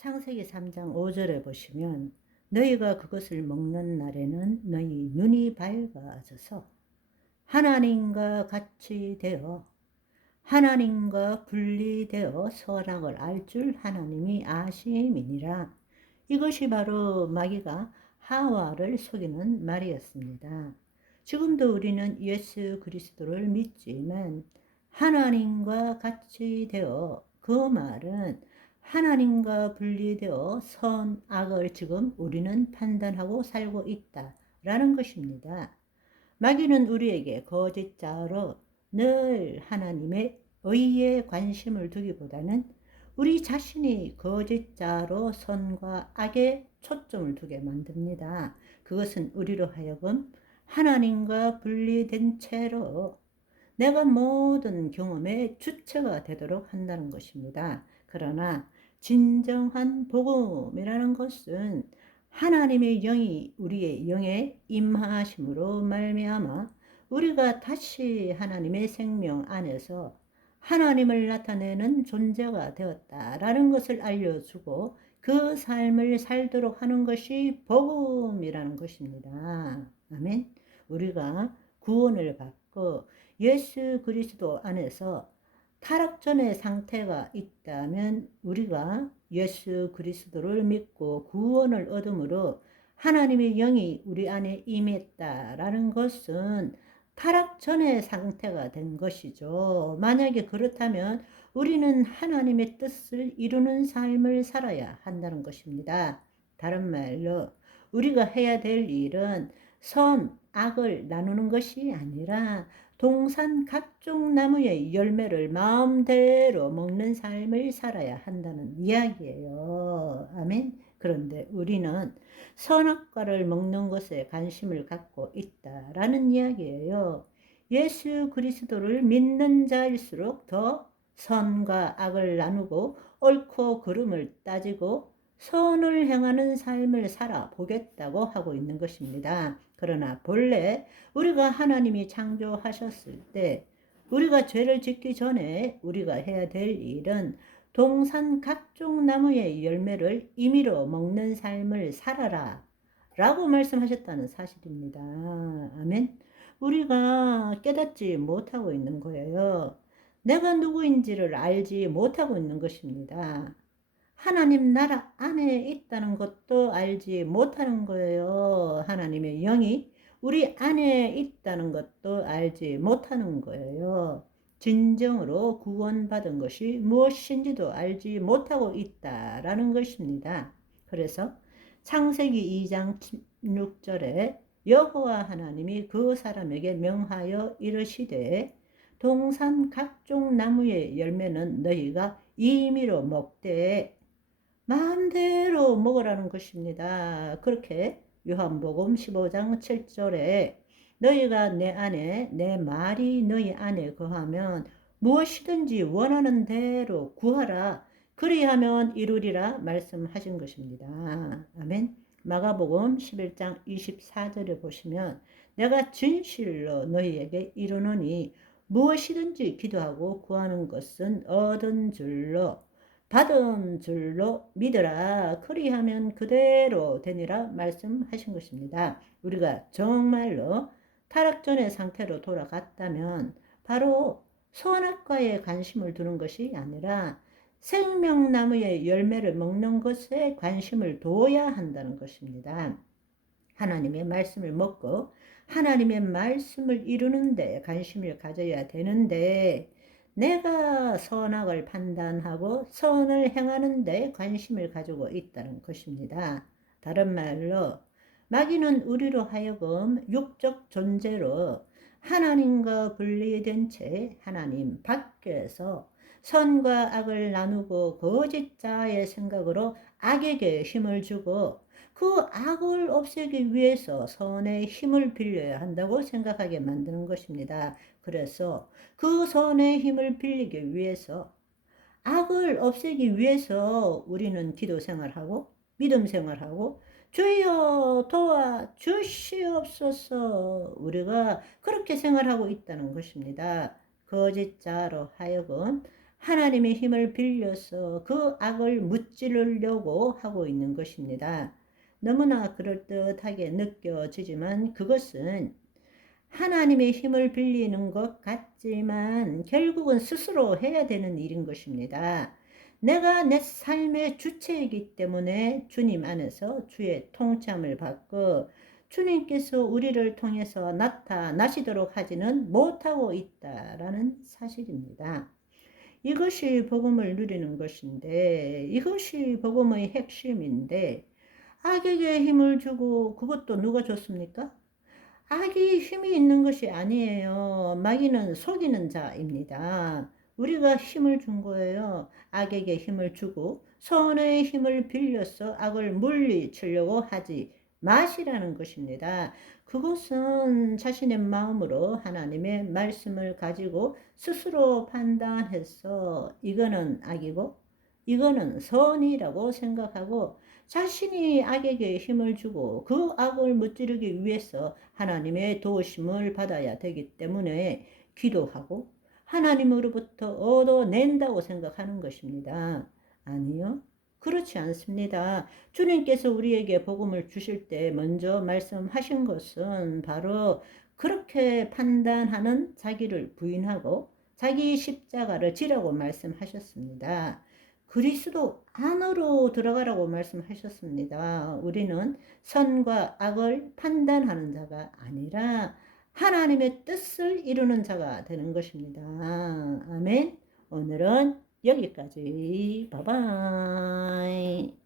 창세기 3장 5절에 보시면 너희가 그것을 먹는 날에는 너희 눈이 밝아져서 하나님과 같이 되어 하나님과 분리되어 선악을 알 줄 하나님이 아심이니라. 이것이 바로 마귀가 하와를 속이는 말이었습니다. 지금도 우리는 예수 그리스도를 믿지만 하나님과 같이 되어, 그 말은 하나님과 분리되어 선악을 지금 우리는 판단하고 살고 있다라는 것입니다. 마귀는 우리에게 거짓자로 늘 하나님의 의에 관심을 두기보다는 우리 자신이 거짓자로 선과 악에 초점을 두게 만듭니다. 그것은 우리로 하여금 하나님과 분리된 채로 내가 모든 경험의 주체가 되도록 한다는 것입니다. 그러나 진정한 복음이라는 것은 하나님의 영이 우리의 영에 임하심으로 말미암아 우리가 다시 하나님의 생명 안에서 하나님을 나타내는 존재가 되었다라는 것을 알려주고 그 삶을 살도록 하는 것이 복음이라는 것입니다. 아멘. 우리가 구원을 받고 예수 그리스도 안에서 타락전의 상태가 있다면 우리가 예수 그리스도를 믿고 구원을 얻음으로 하나님의 영이 우리 안에 임했다라는 것은 타락전의 상태가 된 것이죠. 만약에 그렇다면 우리는 하나님의 뜻을 이루는 삶을 살아야 한다는 것입니다. 다른 말로 우리가 해야 될 일은 선, 악을 나누는 것이 아니라 동산 각종 나무의 열매를 마음대로 먹는 삶을 살아야 한다는 이야기예요. 아멘. 그런데 우리는 선악과를 먹는 것에 관심을 갖고 있다라는 이야기예요. 예수 그리스도를 믿는 자일수록 더 선과 악을 나누고 옳고 그름을 따지고 선을 행하는 삶을 살아보겠다고 하고 있는 것입니다. 그러나 본래 우리가 하나님이 창조하셨을 때 우리가 죄를 짓기 전에 우리가 해야 될 일은 동산 각종 나무의 열매를 임의로 먹는 삶을 살아라 라고 말씀하셨다는 사실입니다. 아멘. 우리가 깨닫지 못하고 있는 거예요. 내가 누구인지를 알지 못하고 있는 것입니다. 하나님 나라 안에 있다는 것도 알지 못하는 거예요. 하나님의 영이 우리 안에 있다는 것도 알지 못하는 거예요. 진정으로 구원받은 것이 무엇인지도 알지 못하고 있다라는 것입니다. 그래서 창세기 2장 16절에 여호와 하나님이 그 사람에게 명하여 이르시되 동산 각종 나무의 열매는 너희가 임의로 먹되 마음대로 먹으라는 것입니다. 그렇게 요한복음 15장 7절에 너희가 내 안에 내 말이 너희 안에 거하면 무엇이든지 원하는 대로 구하라 그리하면 이루리라 말씀하신 것입니다. 아멘. 마가복음 11장 24절에 보시면 내가 진실로 너희에게 이르노니 무엇이든지 기도하고 구하는 것은 얻은 줄로 받은 줄로 믿으라 그리하면 그대로 되니라 말씀하신 것입니다. 우리가 정말로 타락전의 상태로 돌아갔다면 바로 선악과에 관심을 두는 것이 아니라 생명나무의 열매를 먹는 것에 관심을 둬야 한다는 것입니다. 하나님의 말씀을 먹고 하나님의 말씀을 이루는 데 관심을 가져야 되는데 내가 선악을 판단하고 선을 행하는 데 관심을 가지고 있다는 것입니다. 다른 말로 마귀는 우리로 하여금 육적 존재로 하나님과 분리된 채 하나님 밖에서 선과 악을 나누고 거짓자의 생각으로 악에게 힘을 주고 그 악을 없애기 위해서 선의 힘을 빌려야 한다고 생각하게 만드는 것입니다. 그래서 그 선의 힘을 빌리기 위해서 악을 없애기 위해서 우리는 기도 생활하고 믿음 생활하고 주여 도와 주시옵소서 우리가 그렇게 생활하고 있다는 것입니다. 거짓자로 하여금 하나님의 힘을 빌려서 그 악을 무찌르려고 하고 있는 것입니다. 너무나 그럴듯하게 느껴지지만 그것은 하나님의 힘을 빌리는 것 같지만 결국은 스스로 해야 되는 일인 것입니다. 내가 내 삶의 주체이기 때문에 주님 안에서 주의 통참을 받고 주님께서 우리를 통해서 나타나시도록 하지는 못하고 있다라는 사실입니다. 이것이 복음을 누리는 것인데, 이것이 복음의 핵심인데, 악에게 힘을 주고 그것도 누가 줬습니까? 악이 힘이 있는 것이 아니에요. 마귀는 속이는 자입니다. 우리가 힘을 준 거예요. 악에게 힘을 주고 선의 힘을 빌려서 악을 물리치려고 하지 마시라는 것입니다. 그것은 자신의 마음으로 하나님의 말씀을 가지고 스스로 판단해서 이거는 악이고 이거는 선이라고 생각하고 자신이 악에게 힘을 주고 그 악을 무찌르기 위해서 하나님의 도우심을 받아야 되기 때문에 기도하고 하나님으로부터 얻어낸다고 생각하는 것입니다. 아니요. 그렇지 않습니다. 주님께서 우리에게 복음을 주실 때 먼저 말씀하신 것은 바로 그렇게 판단하는 자기를 부인하고 자기 십자가를 지라고 말씀하셨습니다. 그리스도 안으로 들어가라고 말씀하셨습니다. 우리는 선과 악을 판단하는 자가 아니라 하나님의 뜻을 이루는 자가 되는 것입니다. 아멘. 오늘은 여기까지. 바이바이.